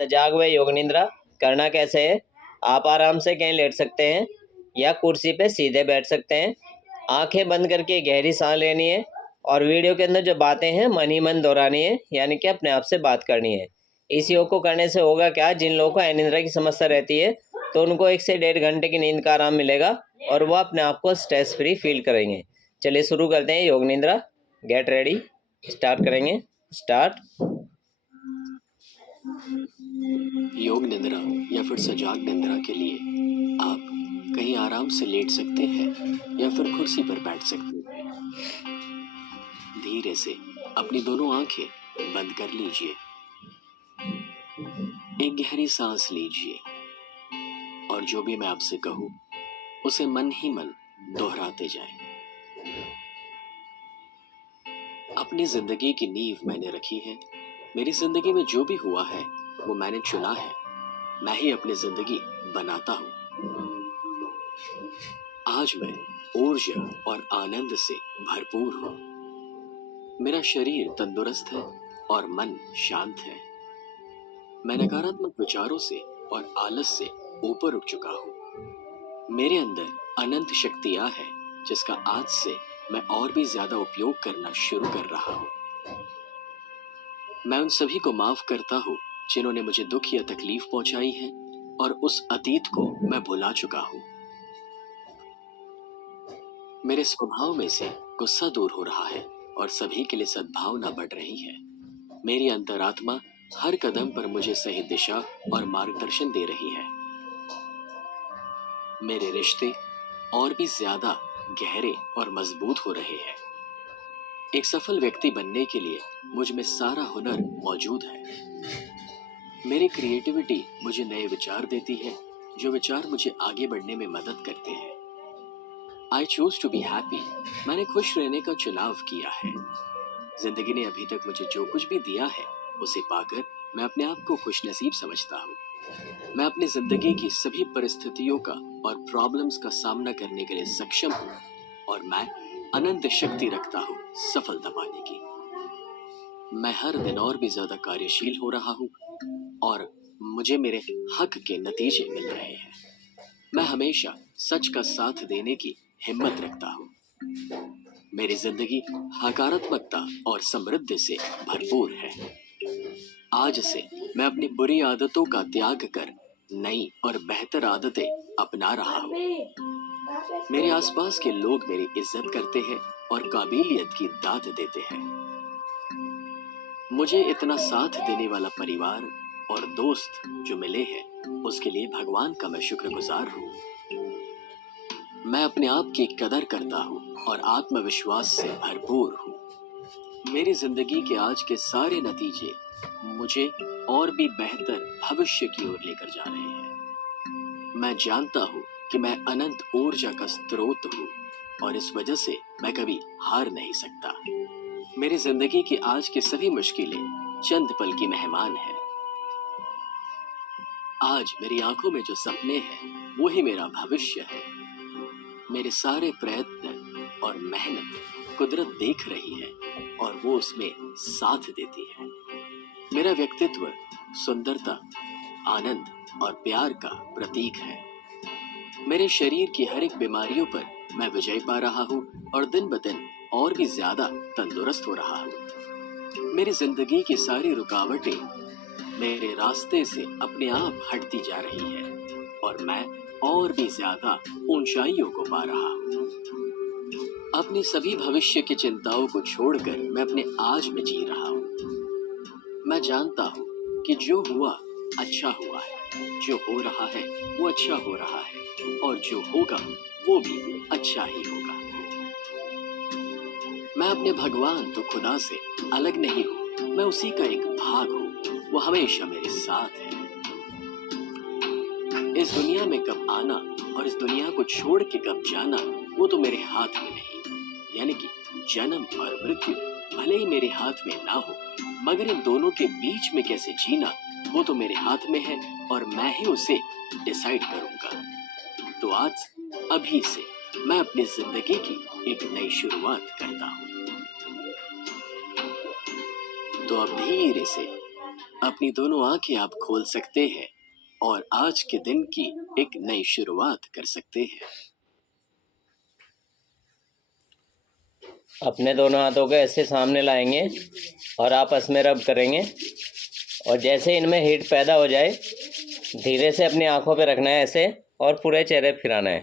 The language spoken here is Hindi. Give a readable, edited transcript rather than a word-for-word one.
सजाग व योग निद्रा करना कैसे है। आप आराम से कहीं लेट सकते हैं या कुर्सी पे सीधे बैठ सकते हैं। आंखें बंद करके गहरी सांस लेनी है और वीडियो के अंदर जो बातें हैं मन ही मन दोहरानी है, यानी कि अपने आप से बात करनी है। इस योग को करने से होगा क्या, जिन लोगों को अनिद्रा की समस्या रहती है तो उनको 1 से 1.5 घंटे की नींद का आराम मिलेगा और वो अपने आप को स्ट्रेस फ्री फील करेंगे। चलिए शुरू करते हैं योग निद्रा। गेट रेडी, स्टार्ट करेंगे। स्टार्ट। योग निद्रा या फिर सजाग निद्रा के लिए आप कहीं आराम से लेट सकते हैं या फिर कुर्सी पर बैठ सकते हैं। धीरे से अपनी दोनों आंखें बंद कर लीजिए। एक गहरी सांस लीजिए और जो भी मैं आपसे कहूं उसे मन ही मन दोहराते जाएं। अपनी जिंदगी की नींव मैंने रखी है। मेरी जिंदगी में जो भी हुआ है वो मैंने चुना है। मैं ही अपनी जिंदगी बनाता हूं। आज मैं ऊर्जा और आनंद से भरपूर हूं। मेरा शरीर तंदुरुस्त है और मन शांत है। मैं नकारात्मक विचारों से और आलस से ऊपर उठ चुका हूं। मेरे अंदर अनंत शक्तियां हैं जिसका आज से मैं और भी ज्यादा उपयोग करना शुरू कर रहा हूं। मैं उन सभी को माफ करता हूं जिन्होंने मुझे दुख या तकलीफ पहुंचाई है और उस अतीत को मैं भुला चुका हूं। मेरे स्वभाव में से गुस्सा दूर हो रहा है और सभी के लिए सद्भावना बढ़ रही है। मेरी अंतरात्मा हर कदम पर मुझे सही दिशा और मार्गदर्शन दे रही है। मेरे रिश्ते और भी ज्यादा गहरे और मजबूत हो रहे हैं। एक सफल व्यक्ति बनने के लिए मुझ में सारा हुनर मौजूद है। मेरी क्रिएटिविटी मुझे नए विचार देती है, जो विचार मुझे आगे बढ़ने में मदद करते हैं। I choose to be happy. मैंने खुश रहने का चुनाव किया है। जिंदगी ने अभी तक मुझे जो कुछ भी दिया है उसे पाकर मैं अपने आप को खुशनसीब समझता हूँ। मैं अपनी जिंदगी की सभी परिस्थितियों का और प्रॉब्लम्स का सामना करने के लिए सक्षम हूँ और मैं अनंत शक्ति रखता हूँ सफलता पाने की। मैं हर दिन और भी ज्यादा कार्यशील हो रहा हूँ और मुझे मेरे हक के नतीजे मिल रहे हैं। मैं हमेशा सच का साथ देने की हिम्मत रखता हूँ। मेरी जिंदगी सकारात्मकता और समृद्धि से भरपूर है। आज से मैं अपनी बुरी आदतों का त्याग कर नई और बेहतर आदतें अपना रहा हूँ। मेरे आसपास के लोग मेरी इज्जत करते हैं और काबिलियत की दाद देते हैं। मुझे इतना साथ देने वाला परिवार और दोस्त जो मिले हैं उसके लिए भगवान का मैं शुक्रगुजार हूँ। मैं अपने आप की कदर करता हूँ और आत्मविश्वास से भरपूर हूँ। मेरी जिंदगी के आज के सारे नतीजे मुझे और भी बेहतर भविष्य की ओर लेकर जा रहे हैं। मैं जानता हूँ कि मैं अनंत ऊर्जा का स्रोत हूँ और इस वजह से मैं कभी हार नहीं सकता। मेरी जिंदगी की आज की सभी मुश्किलें चंद पल की मेहमान हैं। आज मेरी आंखों में जो सपने हैं वो ही मेरा भविष्य है। मेरे सारे प्रयत्न और मेहनत कुदरत देख रही है और वो उसमें साथ देती है। मेरा व्यक्तित्व सुंदरता, आनंद और प्यार का प्रतीक है। मेरे शरीर की हर एक बीमारियों पर मैं विजय पा रहा हूँ और दिन ब दिन और भी ज्यादा तंदुरुस्त हो रहा हूँ। मेरी जिंदगी की सारी रुकावटें मेरे रास्ते से अपने आप हटती जा रही है और मैं और भी ज्यादा ऊंचाइयों को पा रहा हूँ। अपनी सभी भविष्य की चिंताओं को छोड़कर मैं अपने आज में जी रहा हूँ। मैं जानता हूँ कि जो हुआ अच्छा हुआ है, जो हो रहा है वो अच्छा हो रहा है और जो होगा वो भी अच्छा ही होगा। मैं अपने भगवान तो खुदा से अलग नहीं हूँ, मैं उसी का एक भाग हूँ। वो हमेशा मेरे साथ है। इस दुनिया में कब आना और इस दुनिया को छोड़ के कब जाना वो तो मेरे हाथ में नहीं। यानी कि जन्म और मृत्यु भले ही मेरे हाथ में ना हो, मगर इन दोनों के बीच में कैसे जीना वो तो मेरे हाथ में है और मैं ही उसे डिसाइड करूंगा। तो आज अभी से मैं अपनी जिंदगी की एक नई शुरुआत करता हूँ। तो अब धीरे से अपनी दोनों आंखें आप खोल सकते हैं और आज के दिन की एक नई शुरुआत कर सकते हैं। अपने दोनों हाथों को ऐसे सामने लाएंगे और आपस में रब करेंगे, और जैसे इनमें हीट पैदा हो जाए धीरे से अपनी आंखों पे रखना है ऐसे, और पूरे चेहरे पे फिराना है।